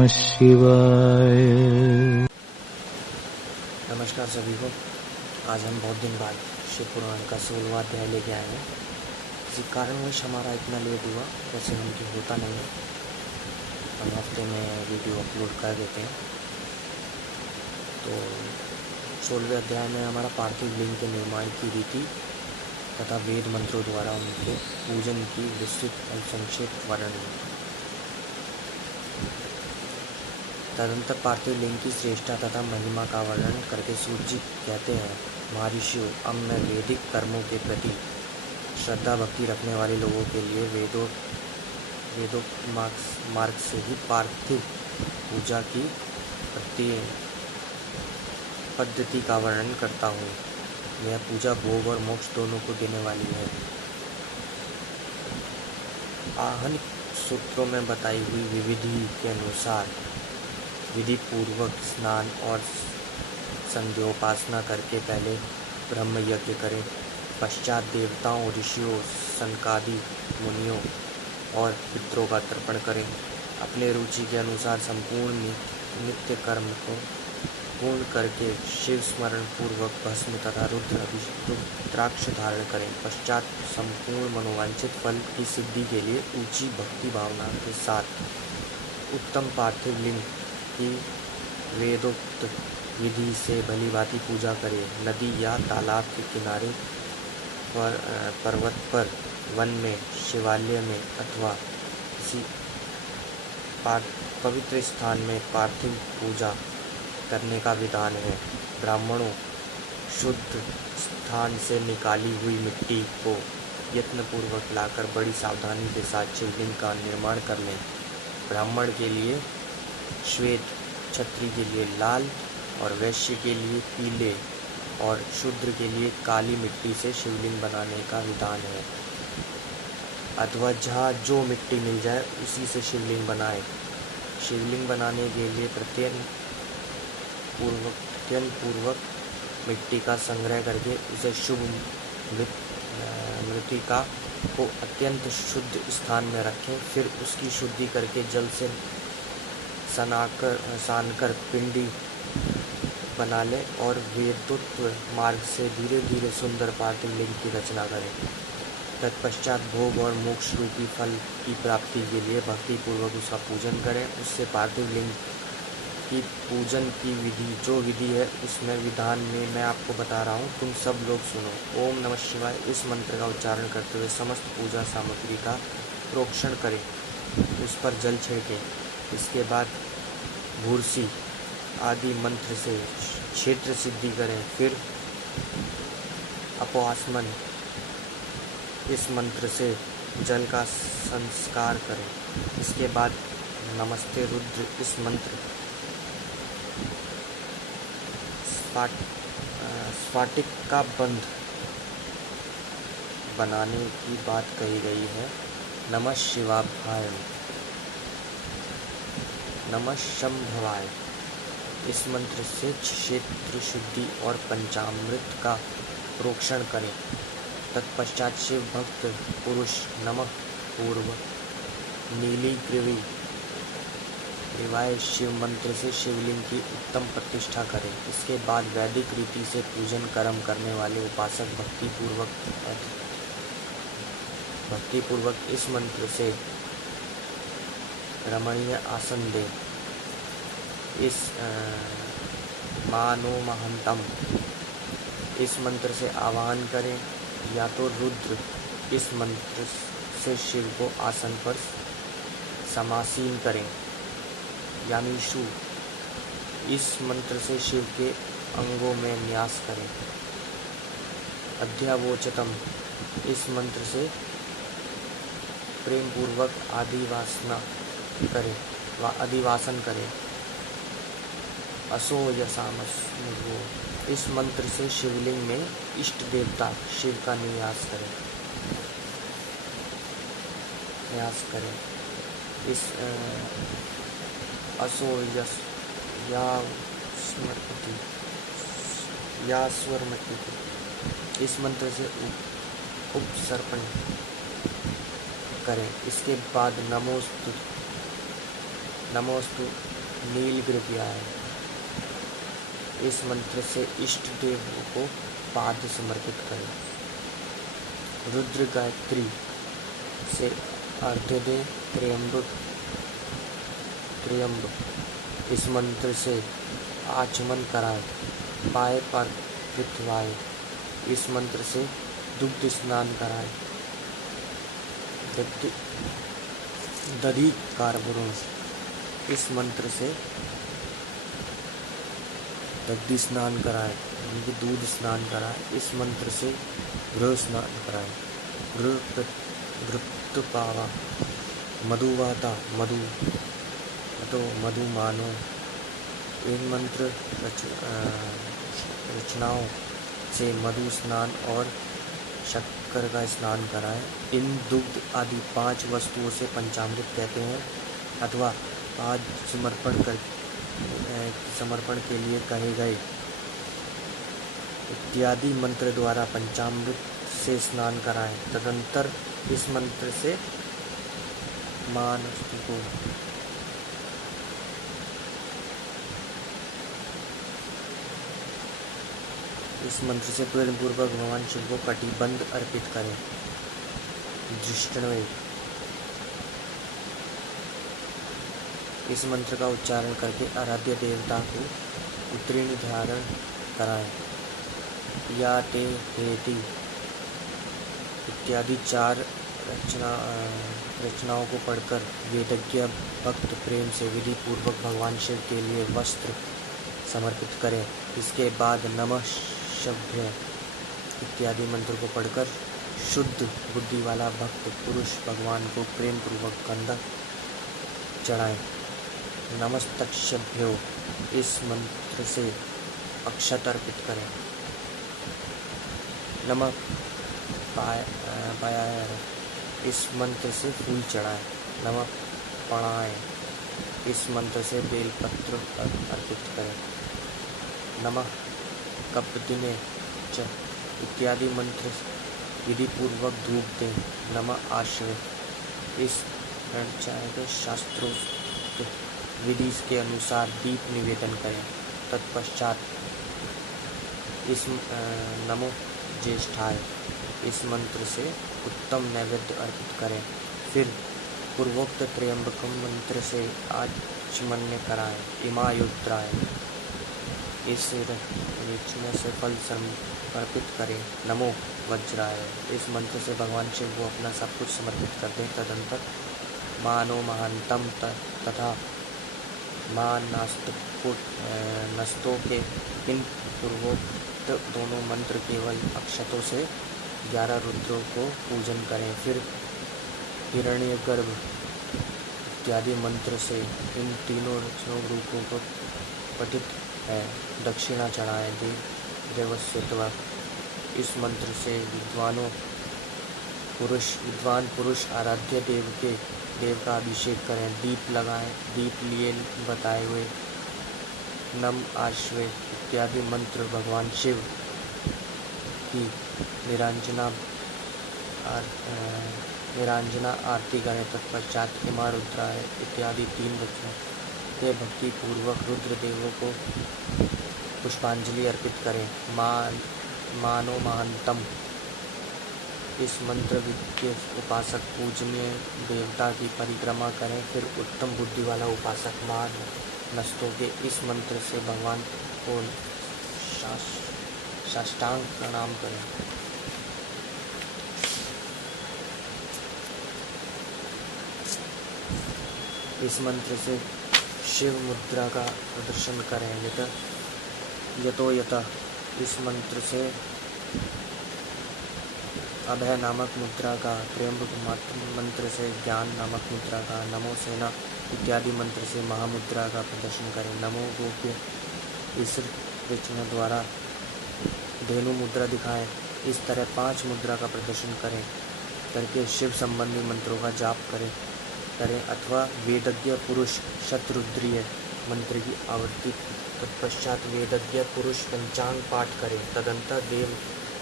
नमः शिवाय। नमस्कार सभी को। आज हम बहुत दिन बाद शिव पुराण का 16वां अध्याय लेके आए हैं। किसी कारणवश हमारा इतना लेट हुआ, वैसे हमसे होता नहीं है, हम हफ्ते में वीडियो अपलोड कर देते हैं। तो 16वें अध्याय में हमारा पार्थिव लिंग के निर्माण की रीति तथा वेद मंत्रों द्वारा उनके पूजन की विस्तृत और संक्षिप्त वर्णन है। तदंतर पार्थिव लिंग की श्रेष्ठता तथा महिमा का वर्णन करके सूत जी कहते हैं, महर्षियों, अब मैं वैदिक कर्मों के प्रति श्रद्धा भक्ति रखने वाले लोगों के लिए वेदों मार्ग से ही पार्थिव पूजा की पद्धति का वर्णन करता हूँ। यह पूजा भोग और मोक्ष दोनों को देने वाली है। आहन सूत्रों में बताई हुई विधि के अनुसार विधि पूर्वक स्नान और संध्योपासना करके पहले ब्रह्म यज्ञ करें, पश्चात देवताओं, ऋषियों, सनकादि मुनियों और पितरों का तर्पण करें। अपने रुचि के अनुसार संपूर्ण नित्य कर्म को पूर्ण करके शिव स्मरण पूर्वक भस्म तथा रुद्राक्ष धारण करें। पश्चात संपूर्ण मनोवांछित फल की सिद्धि के लिए ऊंची भक्ति भावना के साथ उत्तम पार्थिव लिंग की वेदोक्त विधि से भलीभांति पूजा करें। नदी या तालाब के किनारे पर, पर्वत पर, वन में, शिवालय में अथवा किसी पवित्र स्थान में पार्थिव पूजा करने का विधान है। ब्राह्मणों शुद्ध स्थान से निकाली हुई मिट्टी को यत्नपूर्वक लाकर बड़ी सावधानी के साथ शिवलिंग का निर्माण कर लें। ब्राह्मण के लिए श्वेत, क्षत्रिय के लिए लाल और वैश्य के लिए पीले और शूद्र के लिए काली मिट्टी से शिवलिंग बनाने का विधान है। अथवा जहाँ जो मिट्टी मिल जाए उसी से शिवलिंग बनाएं। शिवलिंग बनाने के लिए अत्यंत पूर्वक मिट्टी का संग्रह करके उसे शुभ मृतिका को अत्यंत शुद्ध स्थान में रखें। फिर उसकी शुद्धि करके जल से सानकर पिंडी बना लें और वेदोक्त मार्ग से धीरे धीरे सुंदर पार्थिव लिंग की रचना करें। तत्पश्चात भोग और मोक्ष रूपी फल की प्राप्ति के लिए भक्ति पूर्वक उसका पूजन करें। उससे पार्थिव लिंग की पूजन की जो विधि है उसमें विधान में मैं आपको बता रहा हूँ, तुम सब लोग सुनो। ओम नमः शिवाय इस मंत्र का उच्चारण करते हुए समस्त पूजा सामग्री का प्रोक्षण करें, उस पर जल छिड़कें। इसके बाद भूर्सी आदि मंत्र से क्षेत्र सिद्धि करें। फिर अपोआसमन इस मंत्र से जल का संस्कार करें। इसके बाद नमस्ते रुद्र इस मंत्र स्फाटिक का बंध बनाने की बात कही गई है। नमः शिवाभ्याय, नमः शंभवाय इस मंत्र से क्षेत्र शुद्धि और पंचामृत का प्रोक्षण करें। तत्पश्चात शिव भक्त पुरुष नमः पूर्व नीली ग्रीवी रिवाय शिव मंत्र से शिवलिंग की उत्तम प्रतिष्ठा करें। इसके बाद वैदिक रीति से पूजन कर्म करने वाले उपासक भक्तिपूर्वक इस मंत्र से रमणीय आसन दें। इस मानो महंतम इस मंत्र से आवाहन करें, या तो रुद्र इस मंत्र से शिव को आसन पर समासीन करें। यानीशु इस मंत्र से शिव के अंगों में न्यास करें। अध्यावोचतम इस मंत्र से प्रेम पूर्वक अधिवासन करें। असोयसामस्मुगो इस मंत्र से शिवलिंग में इष्ट देवता शिव का न्यास करें। इस असोयस या स्वरमति इस मंत्र से उपसर्पण करें। इसके बाद नमोस्तु नमोस्तु नीलग्रीव्याय। इस मंत्र से इष्ट देव को पाद समर्पित करें। रुद्र गायत्री से अर्घ्य त्र्यंब इस मंत्र से आचमन कराएं। पाए पर पृथ्वाय इस मंत्र से दुग्ध स्नान कराएं। दधि कार्बुरों इस मंत्र से दधि स्नान कराएं, यानी दूध स्नान कराएं। इस मंत्र से गृह स्नान कराएं। घृतपावा मधुवाता मधु मानो इन मंत्र रचनाओं से मधु स्नान और शक्कर का स्नान कराएं। इन दुग्ध आदि 5 वस्तुओं से पंचामृत कहते हैं अथवा पाद समर्पण के लिए कहे गए इत्यादि मंत्र द्वारा पंचामृत से स्नान कराएं। तदंतर इस मंत्र से मानस्तु को इस मंत्र से प्रेम पूर्वक भगवान शिव को कटिबंध अर्पित करें। दृष्टन्वय इस मंत्र का उच्चारण करके आराध्य देवता को उत्तीर्ण धारण कराएं। या ते हेति इत्यादि 4 रचनाओं को पढ़कर वेदज्ञ भक्त प्रेम से विधि पूर्वक भगवान शिव के लिए वस्त्र समर्पित करें। इसके बाद नमः शिवाय इत्यादि मंत्र को पढ़कर शुद्ध बुद्धि वाला भक्त पुरुष भगवान को प्रेम पूर्वक गंधा चढ़ाएं। नमस्तक्षभ्यो इस मंत्र से अक्षत अर्पित करें। नमः पायाय इस मंत्र से फूल चढ़ाएं। नमः पणाय इस मंत्र से बेलपत्र अर्पित करें। नमः कपदिने च इत्यादि मंत्र विधि पूर्वक धूप दें। नमः आश्रय इस रणचार्य शास्त्रों विधि के अनुसार दीप निवेदन करें। तत्पश्चात इस नमो ज्येष्ठाय इस मंत्र से उत्तम नैवेद्य अर्पित करें। फिर पूर्वोक्त त्र्यंबकम मंत्र से आचमन्य कराएं। इमायुद्राय इस रचना से फल समर्पित करें। नमो वज्राय इस मंत्र से भगवान शिव को अपना सब कुछ समर्पित कर दें। तदंतर मानो महानतम तथा मान नस्तों के इन पूर्वोक्त दोनों मंत्र केवल अक्षतों से 11 रुद्रों को पूजन करें। फिर हिरण्यगर्भ इत्यादि मंत्र से इन तीनों रूपों को पठित है दक्षिणा चढ़ाएं। देवस्यत्व इस मंत्र से विद्वान पुरुष आराध्य देव का अभिषेक करें। दीप लगाएं। दीप लिए बताए हुए नम आश्वे इत्यादि मंत्र भगवान शिव की निरांजना आरती करें। तत्पश्चात इमारुद्राय इत्यादि 3 रचना के भक्ति पूर्वक रुद्र देवों को पुष्पांजलि अर्पित करें। मानो महानतम इस मंत्र के उपासक पूजनीय देवता की परिक्रमा करें। फिर उत्तम बुद्धि वाला उपासक मान नस्तों के इस मंत्र से भगवान को साष्टांग प्रणाम करें। इस मंत्र से शिव मुद्रा का प्रदर्शन करें। यतो यतः इस मंत्र से अभय नामक मुद्रा का, त्र्यंबक मंत्र से ज्ञान नामक मुद्रा का, नमो सेना इत्यादि मंत्र से महामुद्रा का प्रदर्शन करें। नमो गोप्य इस रचना द्वारा धेनु मुद्रा दिखाएं। इस तरह 5 मुद्रा का प्रदर्शन करके शिव संबंधी मंत्रों का जाप करें अथवा वेदज्ञ पुरुष शतरुद्रीय मंत्र की आवृत्ति। तत्पश्चात वेदज्ञ पुरुष पंचांग पाठ करें। तदंतर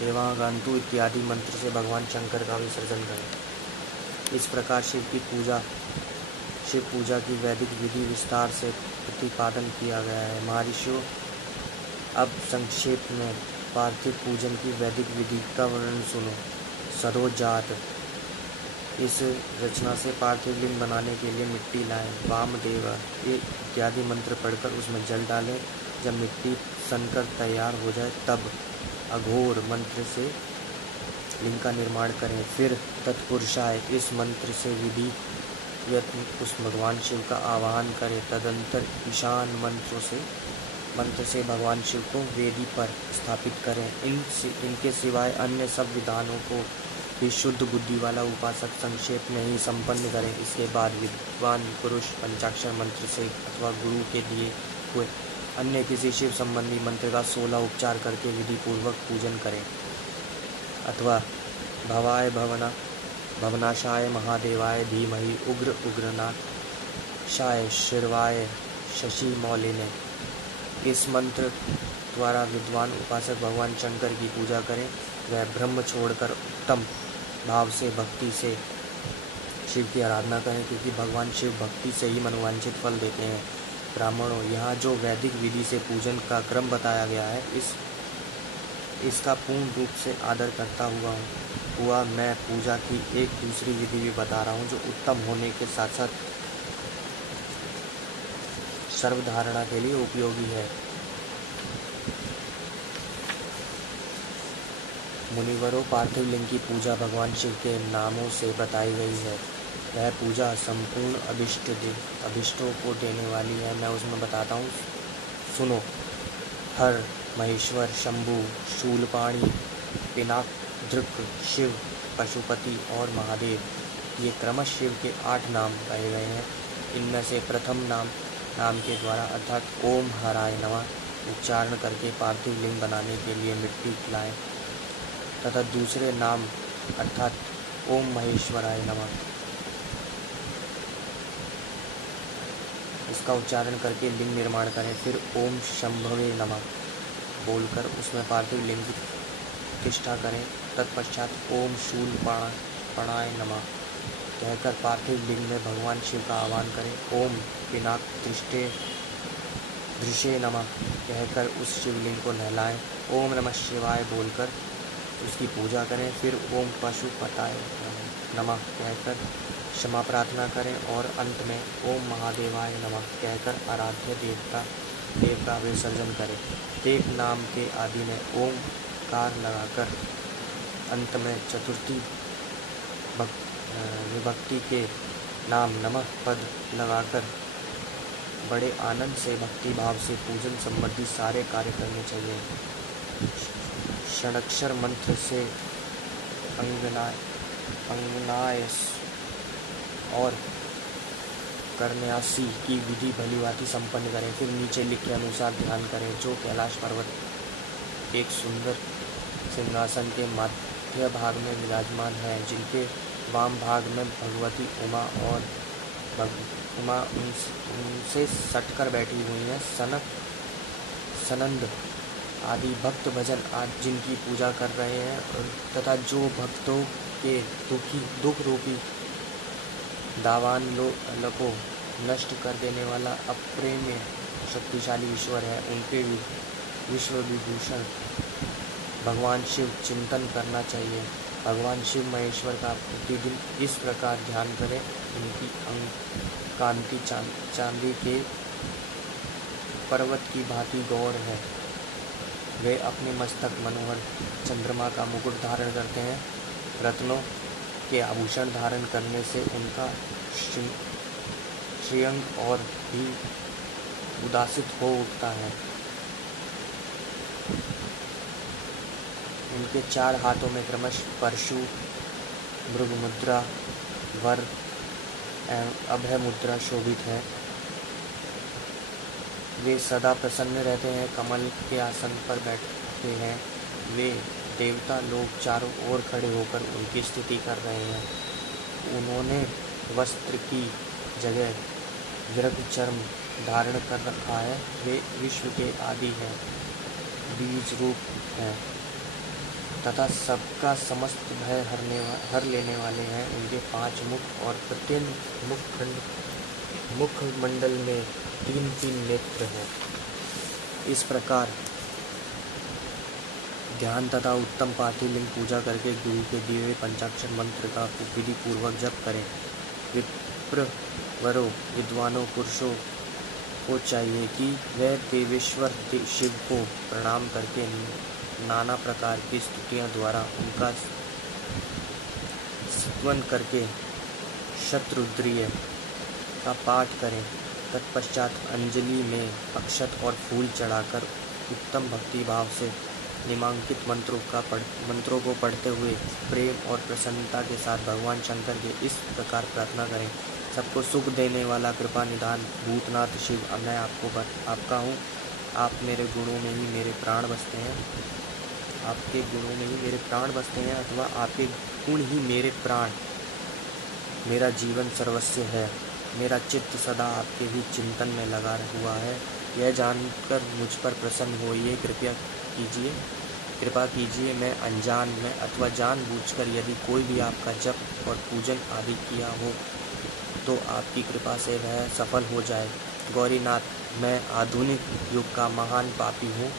देवागंतु इत्यादि मंत्र से भगवान शंकर का विसर्जन करें। इस प्रकार शिव की पूजा शिव पूजा की वैदिक विधि विस्तार से प्रतिपादन किया गया है। महर्षियों, अब संक्षेप में पार्थिव पूजन की वैदिक विधि का वर्णन सुनो। सरोजात, इस रचना से पार्थिव लिंग बनाने के लिए मिट्टी लाएं। वामदेव, ये इत्यादि मंत्र पढ़कर उसमें जल डालें। जब मिट्टी सनकर तैयार हो जाए तब अघोर मंत्र से लिंग का निर्माण करें। फिर तत्पुरुषाय, इस मंत्र से विधि उस भगवान शिव का आवाहन करें। तदंतर ईशान मंत्र से भगवान शिव को वेदी पर स्थापित करें। इनके सिवाय अन्य सब विधानों को भी शुद्ध बुद्धि वाला उपासक संक्षेप में ही संपन्न करें। इसके बाद विद्वान पुरुष पंचाक्षर मंत्र से अथवा गुरु के दिए हुए अन्य किसी शिव संबंधी मंत्र का 16 उपचार करके विधि पूर्वक पूजन करें। अथवा भवाय भवनाशाय महादेवाय धीमहि उग्र उग्रनाशाय शिवाय शशि मौलिने, इस मंत्र द्वारा विद्वान उपासक भगवान शंकर की पूजा करें। वह ब्रह्म छोड़कर उत्तम भाव से भक्ति से शिव की आराधना करें, क्योंकि भगवान शिव भक्ति से ही मनोवांछित फल देते हैं। ब्राह्मणों, यहाँ जो वैदिक विधि से पूजन का क्रम बताया गया है, इसका पूर्ण रूप से आदर करता हुआ मैं पूजा की एक दूसरी विधि भी बता रहा हूँ, जो उत्तम होने के साथ साथ सर्वधारणा के लिए उपयोगी है। मुनिवरों, पार्थिव लिंग की पूजा भगवान शिव के नामों से बताई गई है। वह पूजा संपूर्ण अभिष्टों को देने वाली है। मैं उसमें बताता हूँ, सुनो। हर, महेश्वर, शंभु, शूलपाणी, पिनाकदृक, शिव, पशुपति और महादेव, ये क्रमश शिव के 8 नाम कहे गए हैं। इनमें से प्रथम नाम के द्वारा अर्थात ओम हराय नमः उच्चारण करके पार्थिव लिंग बनाने के लिए मिट्टी लाएं, तथा दूसरे नाम अर्थात ओम महेश्वराय नमः, इसका उच्चारण करके लिंग निर्माण करें। फिर ओम शंभवे नमः बोलकर उसमें पार्थिव लिंग की प्रतिष्ठा करें। तत्पश्चात ओम शूलपाणाय नमः कहकर पार्थिव लिंग में भगवान शिव का आह्वान करें। ओम पिनाकदृशे नमः कहकर उस शिवलिंग को नहलाएं। ओम नमः शिवाय बोलकर उसकी पूजा करें। फिर ओम पशुपताय नमः कहकर क्षमा प्रार्थना करें और अंत में ओम महादेवाय नमः कहकर आराध्य देव का विसर्जन करें। देव नाम के आदि में ओमकार लगाकर अंत में चतुर्थी विभक्ति के नाम नमः पद लगाकर बड़े आनंद से भक्ति भाव से पूजन संबंधी सारे कार्य करने चाहिए। षडक्षर मंत्र से अंगनायस और करन्यासी की विधि भलीभांति संपन्न करें। फिर नीचे लिखे अनुसार ध्यान करें। जो कैलाश पर्वत एक सुंदर सिंहासन के मध्य भाग में विराजमान है, जिनके वाम भाग में भगवती उमा और उमा उनसे सटकर बैठी हुई हैं। सनंद आदि भक्त भजन आज जिनकी पूजा कर रहे हैं, तथा जो भक्तों के दुख रूपी दावान को नष्ट कर देने वाला अप्रेम्य शक्तिशाली ईश्वर है, उनके विश्व विभूषण भगवान शिव चिंतन करना चाहिए। भगवान शिव महेश्वर का प्रतिदिन इस प्रकार ध्यान करें। उनकी कांति चांदी के पर्वत की भांति गौर है। वे अपने मस्तक मनोहर चंद्रमा का मुकुट धारण करते हैं। रत्नों के आभूषण धारण करने से उनका श्रेयंग और भी उदासित हो उठता है। उनके 4 हाथों में क्रमश परशु, मृग मुद्रा, वर एवं अभय मुद्रा शोभित है। वे सदा प्रसन्न रहते हैं, कमल के आसन पर बैठते हैं। वे देवता लोग चारों ओर खड़े होकर उनकी स्तुति कर रहे हैं। उन्होंने वस्त्र की जगह विरग चर्म धारण कर रखा है। वे विश्व के आदि हैं, बीज रूप हैं तथा सबका समस्त भय हर लेने वाले हैं। उनके 5 मुख और प्रत्येक मुख खंड मुखमंडल में 3 नेत्र हैं। इस प्रकार ध्यान तथा उत्तम पार्थिव पूजा करके गुरु के दिए हुए पंचाक्षर मंत्र का विधि पूर्वक जप करें। विप्रवरों, विद्वानों, पुरुषों को चाहिए कि वह देवेश्वर शिव को प्रणाम करके नाना प्रकार की स्तुतियां द्वारा उनका स्तवन करके शतरुद्रीय का पाठ करें। तत्पश्चात अंजलि में अक्षत और फूल चढ़ाकर उत्तम भक्ति भाव से निम्नांकित मंत्रों को पढ़ते हुए प्रेम और प्रसन्नता के साथ भगवान शंकर के इस प्रकार प्रार्थना करें। सबको सुख देने वाला कृपा निधान भूतनाथ शिव, मैं आपका हूँ। आप मेरे गुणों में ही मेरे प्राण बसते हैं। आपके गुणों में ही मेरे प्राण बसते हैं अथवा आपके गुण ही मेरे प्राण, मेरा जीवन सर्वस्व है। मेरा चित्त सदा आपके ही चिंतन में लगा हुआ है। यह जानकर मुझ पर प्रसन्न होइए। कृपा कीजिए। मैं अनजान में अथवा जानबूझकर यदि कोई भी आपका जप और पूजन आदि किया हो तो आपकी कृपा से वह सफल हो जाए। गौरीनाथ, मैं आधुनिक युग का महान पापी हूँ,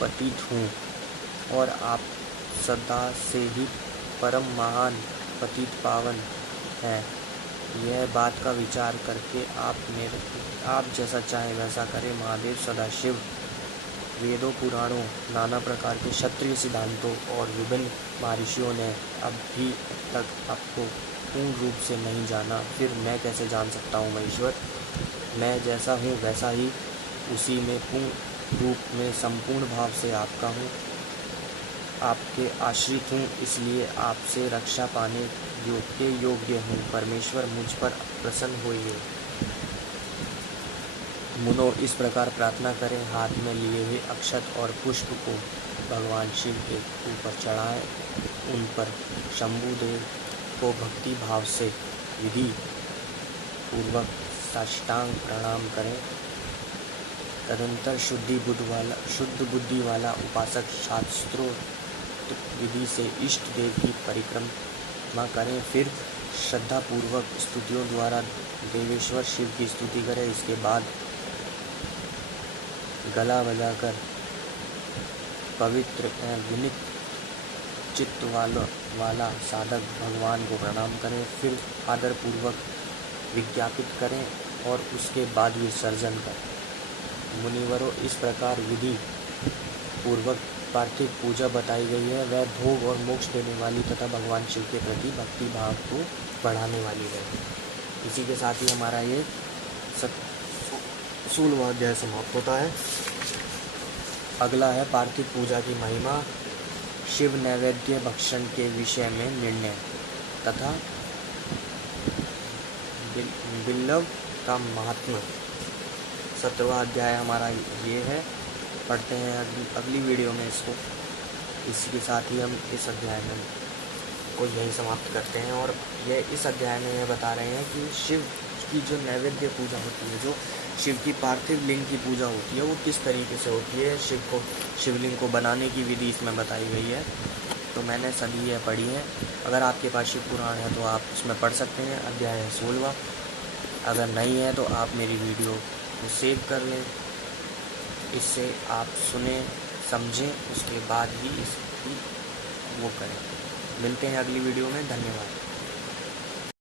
पतित हूँ और आप सदा से ही परम महान पतित पावन हैं। यह बात का विचार करके आप जैसा चाहें वैसा करें। महादेव, सदाशिव, वेदों, पुराणों, नाना प्रकार के क्षत्रिय सिद्धांतों और विभिन्न महर्षियों ने अभी तक आपको पूर्ण रूप से नहीं जाना, फिर मैं कैसे जान सकता हूँ महेश्वर। मैं जैसा हूँ वैसा ही उसी में पूर्ण रूप में संपूर्ण भाव से आपका हूँ, आपके आश्रित हूँ, इसलिए आपसे रक्षा पाने के योग्य हूँ। परमेश्वर, मुझ पर प्रसन्न होइए। मुनो, इस प्रकार प्रार्थना करें। हाथ में लिए हुए अक्षत और पुष्प को भगवान शिव के ऊपर चढ़ाएं। उन पर शंभुदेव को भक्ति भाव से विधि पूर्वक साष्टांग प्रणाम करें। तदंतर शुद्ध बुद्धि वाला उपासक शास्त्रोक्त विधि से इष्ट देव की परिक्रमा करें। फिर श्रद्धा पूर्वक स्तुतियों द्वारा देवेश्वर शिव की स्तुति करें। इसके बाद गला बजाकर पवित्र एवं विनीत चित्त वाला साधक भगवान को प्रणाम करें। फिर आदर पूर्वक विज्ञापित करें और उसके बाद विसर्जन करें। मुनिवरों, इस प्रकार विधि पूर्वक पार्थिव पूजा बताई गई है। वह भोग और मोक्ष देने वाली तथा भगवान शिव के प्रति भक्ति भाव को बढ़ाने वाली है। इसी के साथ ही हमारा ये 16वां अध्याय समाप्त होता है। अगला है पार्थिव पूजा की महिमा, शिव नैवेद्य भक्षण के विषय में निर्णय तथा बिल्लव का महात्म्य। 17वां अध्याय हमारा ये है। पढ़ते हैं अगली वीडियो में इसको। इसी के साथ ही हम इस अध्याय में को यही समाप्त करते हैं। और इस अध्याय में यह बता रहे हैं कि शिव की जो नैवेद्य पूजा होती है, जो शिव की पार्थिव लिंग की पूजा होती है, वो किस तरीके से होती है। शिवलिंग को बनाने की विधि इसमें बताई गई है। तो मैंने सभी यह पढ़ी है। अगर आपके पास शिव पुराण है तो आप इसमें पढ़ सकते हैं। अध्याय है 16वां। अगर नहीं है तो आप मेरी वीडियो को सेव कर लें। इससे आप सुने समझें, उसके बाद ही इसकी वो करें। मिलते हैं अगली वीडियो में। धन्यवाद।